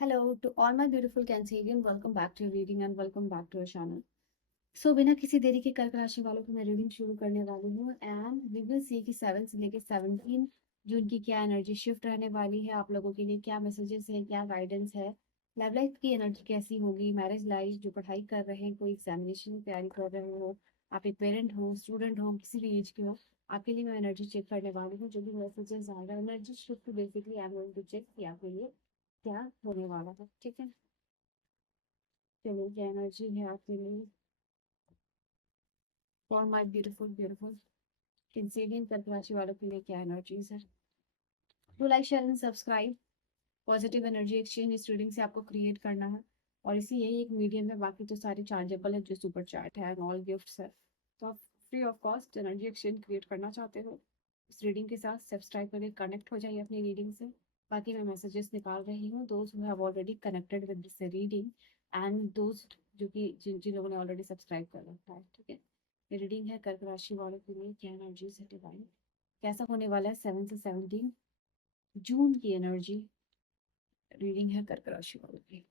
Hello to all my beautiful Cancerian. Welcome back to your reading and welcome back to our channel. So बिना किसी देरी के कर्क राशि वालों की मैं रीडिंग शुरू करने वाली हूँ एंड वी विल सी कि 7 से लेके 17 जून की क्या एनर्जी शिफ्ट रहने वाली है, आप लोगों के लिए क्या मैसेजेस हैं, क्या गाइडेंस है, लव लाइफ की एनर्जी कैसी होगी, मैरिज लाइफ, जो पढ़ाई कर रहे हैं, कोई एग्जामिनेशन की तैयारी कर रहे हो, आप एक पेरेंट हो, स्टूडेंट हो, किसी भी एज के हो, आपके लिए मैं एनर्जी चेक करने वाली हूँ। जो भी मैसेजेस आ रहा है energy shift basically I am going to check कि आपके लिए क्या होने वाला है। ठीक है, चलिए क्या एनर्जी है आपके लिए for my beautiful beautiful Cancerian कर्क राशि वालों के लिए क्या एनर्जीज है। To like share and subscribe. Positive energy exchange इस रीडिंग से आपको क्रिएट करना है और इसी यही एक मीडियम है, बाकी तो सारी चार्जेबल है, जो सुपर चैट है एंड ऑल गिफ्ट्स है। तो आप free of cost energy exchange create करना चाहते हो इस रीडिंग के साथ, सब्सक्राइब करके कनेक्ट हो जाइए अपनी रीडिंग से। बाकी मैं मैसेजेस निकाल रही हूँ, those who have already connected with this reading and those जो कि जिन जिन लोगों ने ऑलरेडी सब्सक्राइब कर रखा है। ठीक है, ये रीडिंग है कर्क राशि वालों के लिए, क्या एनर्जीज है डिवाइन, कैसा होने वाला है 7 से 17 जून की एनर्जी रीडिंग है कर्क राशि वालों की।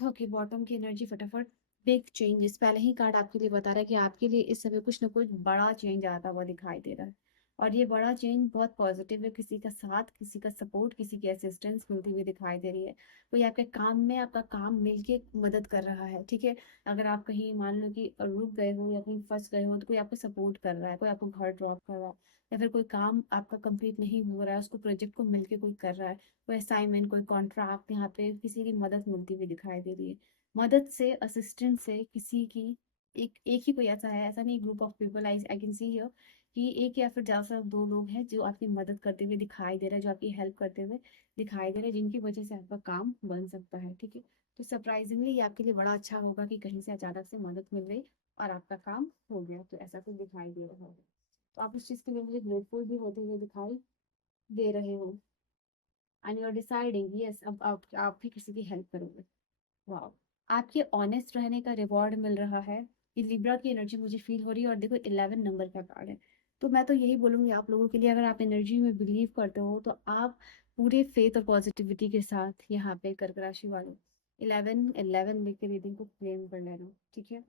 ओके, बॉटम की एनर्जी फटाफट। बिग चेंजेस, पहले ही कार्ड आपके लिए बता रहा है कि आपके लिए इस समय कुछ ना कुछ बड़ा चेंज आता हुआ दिखाई दे रहा है और ये बड़ा चेंज बहुत पॉजिटिव है, किसी का साथ, किसी का सपोर्ट, किसी की असिस्टेंस मिलती हुई दिखाई दे रही है। कोई आपके काम में आपका काम मिलके मदद कर रहा है। ठीक है, अगर आप कहीं मान लो कि रुक गए हो या कहीं फंस गए हो तो कोई आपको सपोर्ट कर रहा है, कोई आपको घर ड्रॉप कर रहा है, या फिर कोई काम आपका कंप्लीट नहीं हो रहा है, उसको प्रोजेक्ट को मिलके कोई कर रहा है, कोई असाइनमेंट, कोई कॉन्ट्रैक्ट, यहाँ पे किसी की मदद मिलती हुई दिखाई दे रही है। मदद से, असिस्टेंट से, किसी की, एक ही कोई ऐसा है, ऐसा नहीं, group of people I I can see here कि एक या फिर ज्यादा दो लोग हैं जो आपकी मदद करते हुए दिखाई दे रहे हैं, जो आपकी हेल्प करते हुए दिखाई दे रहे हैं, जिनकी वजह से आपका काम बन सकता है। ठीक है, तो सरप्राइजिंगली ये आपके लिए बड़ा अच्छा होगा कि कहीं से अचानक से मदद मिल गई और आपका काम हो गया, तो ऐसा कुछ दिखाई दे रहा है। तो आप उस चीज के लिए मुझे ग्रेटफुल भी होते हुए दिखाई दे रहे हो and you are deciding yes, अब आप भी किसी की हेल्प करोगे। वाह, आपके ऑनेस्ट रहने का रिवॉर्ड मिल रहा है। ये लिब्रा की एनर्जी मुझे फील हो रही है और देखो 11 नंबर का कार्ड है। तो मैं तो यही बोलूंगी आप लोगों के लिए, अगर आप एनर्जी में बिलीव करते हो तो आप पूरे फेथ और पॉजिटिविटी के साथ यहाँ पे कर्क राशि वाले 11 लिख के रीडिंग को क्लेम कर लेना। ठीक है,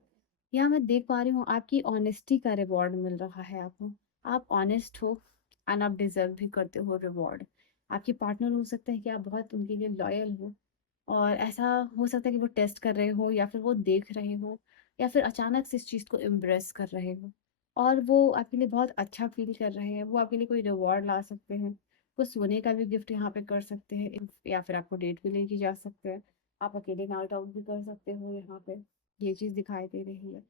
यहाँ मैं देख पा रही हूँ आपकी ऑनेस्टी का रिवॉर्ड मिल रहा है आपको। आप ऑनेस्ट हो एंड आप डिजर्व भी करते हो रिवॉर्ड। आपकी पार्टनर हो सकता है कि आप बहुत उनके लिए लॉयल हो और ऐसा हो सकता है कि वो टेस्ट कर रहे हो या फिर वो देख रहे हो या फिर अचानक से इस चीज़ को इम्प्रेस कर रहे हो और वो आपके लिए बहुत अच्छा फील कर रहे हैं। वो आपके लिए कोई रिवॉर्ड ला सकते हैं, कुछ सोने का भी गिफ्ट यहाँ पे कर सकते हैं, या फिर आपको डेट भी लेके जा सकते हैं, आप अकेले नाइट आउट भी कर सकते हो यहाँ पे। ये चीज़ दिखाई दे रही है।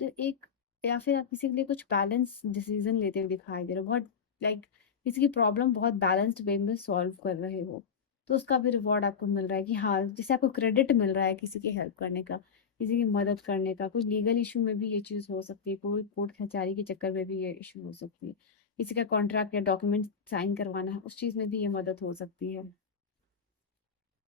तो एक, या फिर आप किसी के लिए कुछ बैलेंस डिसीजन लेते हुए दिखाई दे रहे हो, बहुत लाइक किसी की प्रॉब्लम बहुत बैलेंस्ड वे में सॉल्व कर रहे हो, तो उसका भी रिवॉर्ड आपको मिल रहा है कि हाँ, जैसे आपको क्रेडिट मिल रहा है किसी की हेल्प करने का, किसी की मदद करने का। कुछ लीगल इशू में भी ये चीज़ हो सकती है, कोई कोर्ट कचहरी के चक्कर में भी ये इशू हो सकती है, किसी का कॉन्ट्रैक्ट या डॉक्यूमेंट साइन करवाना है, उस चीज़ में भी ये मदद हो सकती है।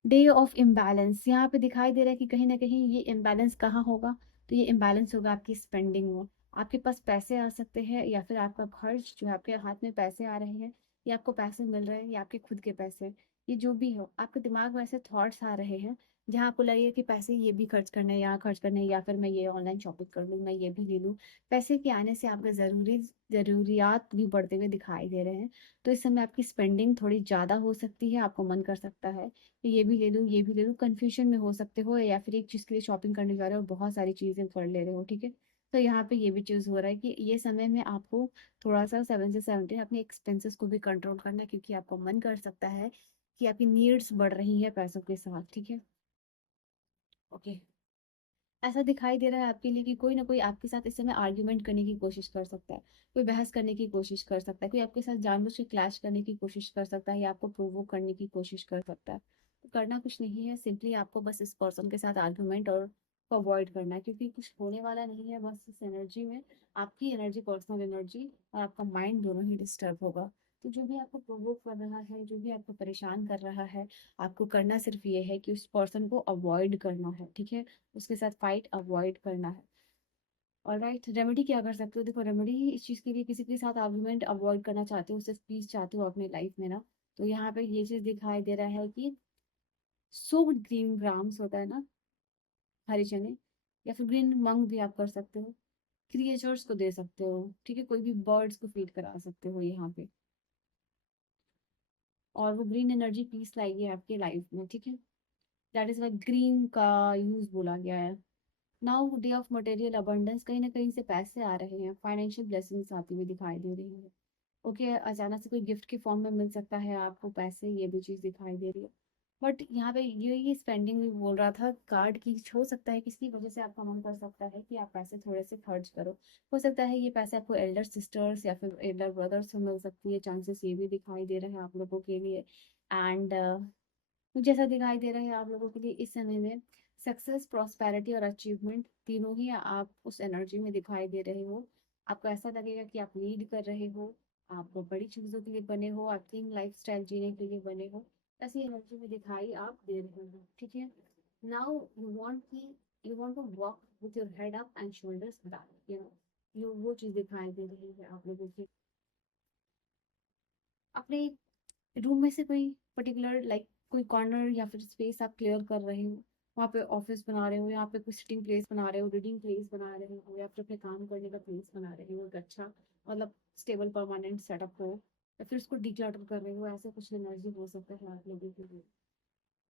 डे ऑफ इम्बैलेंस यहाँ पे दिखाई दे रहा है कि कहीं ना कहीं ये इम्बैलेंस कहाँ होगा, तो ये इम्बैलेंस होगा आपकी स्पेंडिंग में। आपके पास पैसे आ सकते हैं या फिर आपका खर्च, जो है आपके हाथ में पैसे आ रहे हैं या आपको पैसे मिल रहे हैं या आपके खुद के पैसे, ये जो भी हो, आपके दिमाग में ऐसे थॉट्स आ रहे हैं जहाँ आपको लगेगा कि पैसे ये भी खर्च करने हैं, यहाँ खर्च करने हैं, या फिर मैं ये ऑनलाइन शॉपिंग कर लूँ, मैं ये भी ले लूँ। पैसे के आने से आपके ज़रूरियात भी बढ़ते हुए दिखाई दे रहे हैं। तो इस समय आपकी स्पेंडिंग थोड़ी ज़्यादा हो सकती है, आपको मन कर सकता है कि ये भी ले लूँ, ये भी ले लूँ, कंफ्यूजन में हो सकते हो, या फिर एक चीज़ के लिए शॉपिंग करने जा रहे हो, बहुत सारी चीज़ें कर ले रहे हो। ठीक है, तो यहाँ पे ये भी चीज़ हो रहा है कि ये समय में आपको थोड़ा सा 7 से 17 अपने एक्सपेंसेस को भी कंट्रोल करना है, क्योंकि आपको मन कर सकता है कि आपकी नीड्स बढ़ रही है पैसों के साथ। ठीक है, ओके, ऐसा दिखाई दे रहा है आपके लिए कि कोई ना कोई आपके साथ इस समय आर्ग्यूमेंट करने की कोशिश कर सकता है, कोई बहस करने की कोशिश कर सकता है, कोई आपके साथ जानबूझ के क्लैश करने की कोशिश कर सकता है या आपको प्रोवोक करने की कोशिश कर सकता है। तो करना कुछ नहीं है, सिंपली आपको बस इस पर्सन के साथ आर्ग्यूमेंट और को अवॉइड करना है, क्योंकि कुछ होने वाला नहीं है। बस इस एनर्जी में आपकी एनर्जी, पर्सनल एनर्जी और आपका माइंड दोनों ही डिस्टर्ब होगा। तो जो भी आपको प्रोवोक कर रहा है, जो भी आपको परेशान कर रहा है, आपको करना सिर्फ ये है कि उस पर्सन को अवॉइड करना है। ठीक है, उसके साथ फाइट अवॉइड करना है। ऑलराइट, रेमेडी क्या कर सकते हो, देखो रेमेडी इस चीज़ के लिए, किसी के साथ आर्गुमेंट अवॉइड करना चाहते हो, उससे पीस चाहते हो अपने लाइफ में ना, तो यहाँ पे ये चीज़ दिखाई दे रहा है कि सोक्ड ग्रीन ग्राम्स होता है ना, हरे चने, या फिर ग्रीन मंग भी आप कर सकते हो, क्रिएचर्स को दे सकते हो, ठीक है, कोई भी बर्ड्स को फीड करा सकते हो यहाँ पे, और वो ग्रीन एनर्जी पीस लाएगी आपके लाइफ में, ठीक है। दैट इज वाई ग्रीन का यूज बोला गया है। Now day of material abundance, कहीं ना कहीं से पैसे आ रहे हैं, फाइनेंशियल ब्लेसिंग्स आती हुई दिखाई दे रही है। ओके, अचानक से कोई गिफ्ट के फॉर्म में मिल सकता है आपको पैसे, ये भी चीज़ दिखाई दे रही है। बट यहाँ पे ये स्पेंडिंग भी बोल रहा था कार्ड की, हो सकता है किसी वजह से आपका मन कर सकता है कि आप पैसे थोड़े से खर्च करो। हो सकता है ये पैसे आपको एल्डर सिस्टर्स या फिर एल्डर ब्रदर्स से मिल सकती है, चांसेस ये भी दिखाई दे रहे हैं आप लोगों के लिए। एंड मुझे ऐसा दिखाई दे रहा है आप लोगों के लिए इस समय में सक्सेस, प्रॉस्पेरिटी और अचीवमेंट तीनों ही आप उस एनर्जी में दिखाई दे रहे हो। आपको ऐसा लगेगा कि आप लीड कर रहे हो, आप बड़ी चीज़ों के लिए बने हो, आप क्लीन लाइफ स्टाइल जीने के लिए बने हो, ऐसी एनर्जी में दिखाई आप दे रहे हो, ठीक है। Now you want to walk with your head up and shoulders back, you वो चीज़ दिखाई दे रही है आप लोगों की। अपने रूम में से कोई पर्टिकुलर लाइक कोई कॉर्नर या फिर स्पेस आप क्लियर कर रहे हो, वहाँ पे ऑफिस बना रहे हो, यहाँ पे कोई सिटिंग प्लेस बना रहे हो, रीडिंग प्लेस बना रहे हो, या फिर अपने काम करने का प्लेस बना रहे हो, एक अच्छा मतलब स्टेबल परमानेंट सेटअप हो, या फिर उसको डिक्लटर कर रहे हो, ऐसा कुछ एनर्जी हो सकता है आप लोगों के लिए।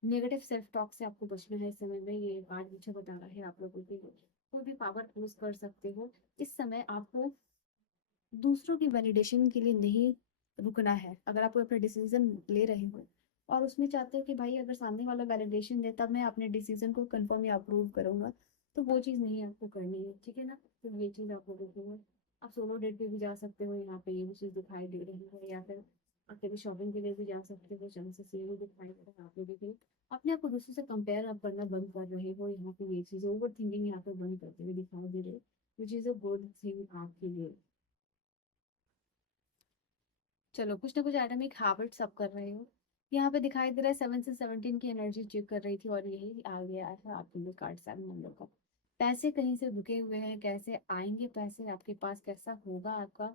नेगेटिव सेल्फ टॉक से आपको बचना है इस समय में, ये आज मुझे बता रहा है आप लोगों के लिए। कोई भी पावर यूज कर सकते हो इस समय, आपको दूसरों की वैलिडेशन के लिए नहीं रुकना है। अगर आप कोई अपना डिसीजन ले रहे हो और उसमें चाहते हो कि भाई अगर सामने वाला वैलिडेशन दे तब मैं अपने डिसीजन को कंफर्म या अप्रूव करूंगा, तो वो चीज़ नहीं आपको करनी है, ठीक है ना। तो ये चीज़ आप लोगों को है। आप सोलो डेट पे भी जा सकते हो, यहाँ पे ये भी चीज़ दिखाई दे रही है, या फिर अकेले शॉपिंग के लिए भी जा सकते हो, चांसेस ये भी दिखाई दे रहा है आप लोगों के लिए। अपने आप को दूसरों से कंपेयर आप करना बंद कर रहे हो, यहाँ पे ये चीज़ ओवर थिंकिंग यहाँ पे बंद करते हुए दिखाई दे रही है, which is a good thing आपके लिए। चलो, कुछ ना कुछ एटॉमिक हैबिट्स आप कर रहे हो, यहाँ पे दिखाई दे रहा है 7 से 17 की एनर्जी चेक कर रही थी और यही आ गया है आपके लिए कार्ड 7 नंबर का। पैसे कहीं से रुके हुए हैं, कैसे आएंगे पैसे आपके पास, कैसा होगा आपका,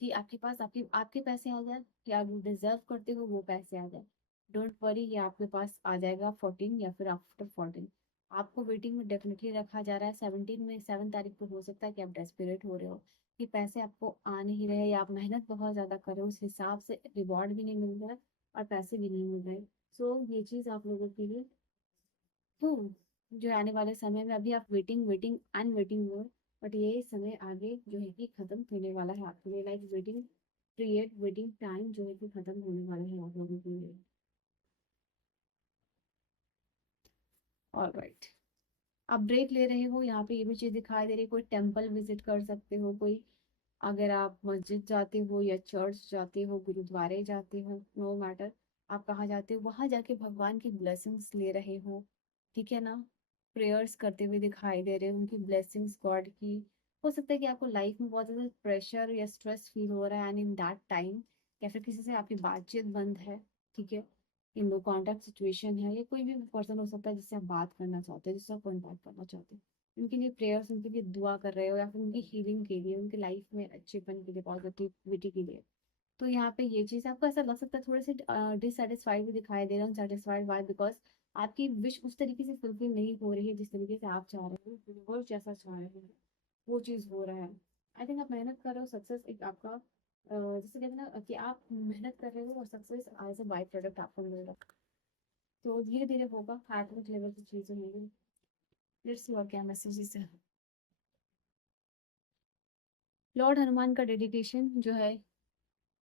कि आपके पास आपके आपके पैसे आ जाए, कि आप डिजर्व करते हो वो पैसे आ जाए। डोंट वरी, ये आपके पास आ जाएगा 14 या फिर आफ्टर 14। आपको वेटिंग में डेफिनेटली रखा जा रहा है। 17 में 7 तारीख को हो सकता है कि आप डेस्परेट हो रहे हो कि पैसे आपको आ नहीं रहे, या आप मेहनत बहुत ज़्यादा कर रहे हो, उस हिसाब से रिवॉर्ड भी नहीं मिल रहा है और पैसे भी नहीं मिल रहे। सो ये चीज़ आप लोगों के लिए तो जो आने वाले समय में, अभी आप वेटिंग वेटिंग एंड वेटिंग हो, बट ये समय आगे जो है कि खत्म होने वाला है आपके लिए, like waiting period, waiting time जो है कि खत्म होने वाला है आप लोगों के लिए। ऑलराइट, आप ब्रेक ले रहे हो, यहाँ पे ये भी चीज़ दिखाई दे रही है, कोई टेम्पल विजिट कर सकते हो, कोई अगर आप मस्जिद जाते हो या चर्च जाते हो, गुरुद्वारे जाते हो, नो मैटर आप कहाँ जाते हो, वहां जाके भगवान की ब्लेसिंग्स ले रहे हो, ठीक है ना। प्रेयर्स करते हुए दिखाई दे रहे हो, उनकी ब्लेसिंग्स गॉड की। हो सकता है कि आपको लाइफ में बहुत ज़्यादा प्रेशर या स्ट्रेस फील हो रहा है एंड इन दैट टाइम, या फिर किसी से आपकी बातचीत बंद है, ठीक है, इन लो कॉन्टैक्ट सिचुएशन है, या कोई भी पर्सन हो सकता है जिससे आप बात करना चाहते हो, जिससे आप कॉन्टैक्ट करना चाहते हो, उनके लिए प्रेयर्स, उनके लिए दुआ कर रहे हो, या फिर उनकी हीलिंग के लिए, उनके लाइफ में अच्छेपन के लिए, पॉजिटिविटी के लिए। तो यहाँ पे ये चीज़ आपको ऐसा लग सकता है थोड़े से डिससेटिस्फाइड भी दिखाई दे रहा है, सेटिस्फाइड बाय, बिकॉज आपकी विश उस तरीके से फुलफिल नहीं हो रही है जिस तरीके से आप चाह रहे हो, यूनिवर्स जैसा चाह रहे हो वो चीज़ हो रहा है। आई थिंक आप मेहनत कर रहे हो, सक्सेस एक आपका जैसे कहते हैं ना कि आप मेहनत कर रहे हो और success as a byproduct आपको मिल रहा है। तो धीरे धीरे होगा, एटमिक लेवल की चीज़ें होंगी। लेट्स सी और क्या मैसेजेस है। लॉर्ड हनुमान का डेडिकेशन जो है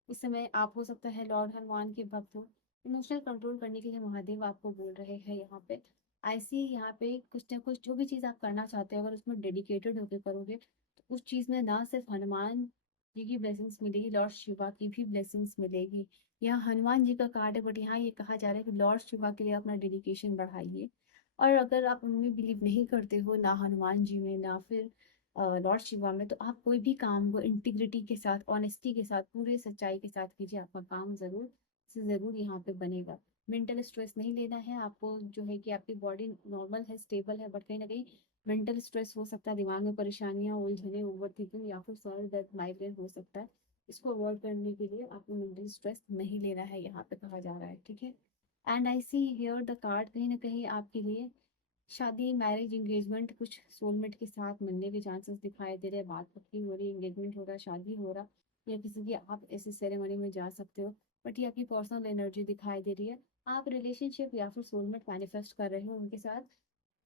इस समय, आप हो सकता है लॉर्ड हनुमान के भक्त हो। इमोशनल कंट्रोल करने के लिए महादेव आपको बोल रहे हैं यहाँ पे। ऐसी यहाँ पे कुछ ना कुछ जो भी चीज़ आप करना चाहते हो, अगर उसमें डेडिकेटेड होकर करोगे तो उस चीज़ में ना सिर्फ हनुमान जी की ब्लेसिंग्स मिलेगी, लॉर्ड शिवा की भी ब्लेसिंग्स मिलेगी। यहाँ हनुमान जी का कार्ड है, बट यहाँ ये कहा जा रहा है कि लॉर्ड शिवा के लिए अपना डेडिकेशन बढ़ाइए। और अगर आप उनमें बिलीव नहीं करते हो, ना हनुमान जी में ना फिर लॉर्ड शिवा में, तो आप कोई भी काम को इंटीग्रिटी के साथ, ऑनेस्टी के साथ, पूरे सच्चाई के साथ कीजिए, आपका काम जरूर से जरूर यहाँ पे बनेगा। मेंटल स्ट्रेस नहीं लेना है आपको, जो है कि आपकी बॉडी नॉर्मल है, स्टेबल है, बट कहीं ना कहीं मेंटल स्ट्रेस हो सकता है, दिमाग में परेशानियां, उलझने, ओवर थिंकिंग या फिर सर दर्द, माइग्रेन हो सकता है। इसको अवॉइड करने के लिए आपको मेंटल स्ट्रेस नहीं लेना है, यहाँ पे कहा जा रहा है, ठीक है। And I see here the card, कहीं ना कहीं आपके लिए शादी, मैरिज, एंगेजमेंट, कुछ सोलमेट के साथ मिलने के चांसेस दिखाई दे रहे हैं। बात पक्की हो रही है, एंगेजमेंट हो रहा है, शादी हो रहा, या किसी की आप ऐसे सेरेमनी में जा सकते हो। बट ये आपकी पर्सनल एनर्जी दिखाई दे रही है। आप रिलेशनशिप या फिर सोलमेट मैनिफेस्ट कर रहे हो उनके साथ,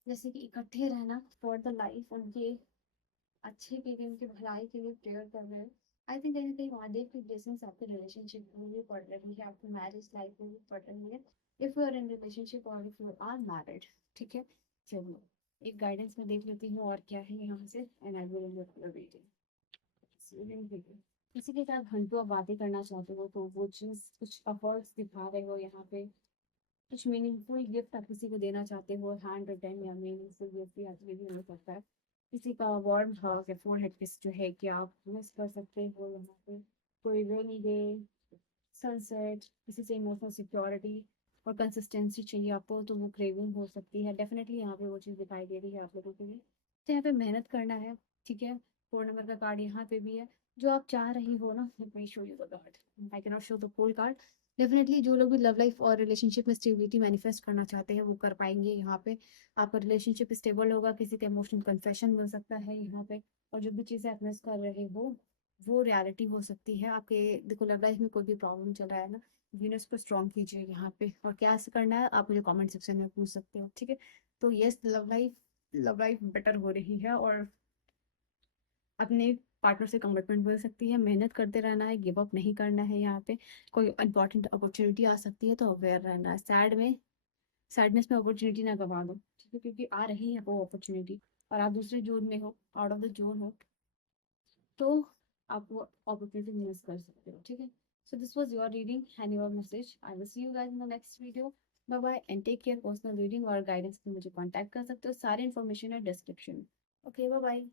जैसे कि इकट्ठे रहना फॉर द लाइफ, उनके अच्छे के लिए, उनकी भलाई के लिए प्रेयर कर रहे हो। आई थिंक कहीं ना कहीं महादेव की ब्लेसिंग्स आपके रिलेशनशिप में भी पड़ रही है, आपकी मैरिज लाइफ में भी पड़ रही है, if you are in relationship और इफ यू आर मैरिड। ठीक है, चलो एक गाइडेंस में देख लेती हूँ और क्या है यहाँ से, एंड आई विल रीडिंग। किसी के साथ घंटों आप बातें करना चाहते हो तो वो चीज़ कुछ एफर्ट्स दिखा रहे हो यहाँ पे। कुछ मीनिंगफुल गिफ्ट आप किसी को देना चाहते हो, हैंड रिटन या मीनिंगफुल गिफ्ट या भी हो सकता है। किसी का वार्म हग या फोरहेड किस जो है कि आप मिस कर सकते हो यहाँ पे। कोई रेनी डे, सनसेट, किसी से इमोशनल सिक्योरिटी और कंसिस्टेंसी चाहिए आपको तो वो क्रेविंग हो सकती है। डेफिनेटली यहाँ पे वो चीज़ दिखाई दे रही है आप लोगों के लिए, तो यहाँ पे मेहनत करना है। ठीक है, 4 नंबर का कार्ड यहाँ पे भी है। जो आप चाह रही हो ना, let me show you the card. I cannot show the full card. Definitely जो लोग भी लव लाइफ और रिलेशनशिप में स्टेबिलिटी मैनिफेस्ट करना चाहते हैं वो कर पाएंगे यहाँ पे। आपका रिलेशनशिप स्टेबल होगा, किसी का इमोशनल कन्फेशन मिल सकता है यहाँ पे, और जो भी चीज़ें आप मिस कर रहे हो वो रियलिटी हो सकती है आपके। देखो लव लाइफ में कोई भी प्रॉब्लम चल रहा है ना, वीनस को स्ट्रॉन्ग कीजिए यहाँ पे, और क्या ऐसा करना है आप मुझे कमेंट सेक्शन में पूछ सकते हो। ठीक है, तो यस, लव लाइफ बेटर हो रही है, और अपने पार्टनर से कमिटमेंट मिल सकती है। मेहनत करते रहना है, गिव अप नहीं करना है यहाँ पे। कोई इंपॉर्टेंट अपॉर्चुनिटी आ सकती है तो अवेयर रहना है। सैडनेस में अपॉर्चुनिटी ना गवा दो, ठीक है, क्योंकि आ रही है वो अपॉर्चुनिटी और आप दूसरे जोन में हो, आउट ऑफ द जोन हो, तो आप वो अपॉर्चुनिटी मिस कर सकते हो। ठीक है, so this was your reading and your message. I will see you guys in the next video. Bye bye and take care. Personal reading और गाइडेंस के लिए मुझे कांटेक्ट कर सकते हो, सारी इन्फॉर्मेशन है डिस्क्रिप्शन में। Okay, bye bye.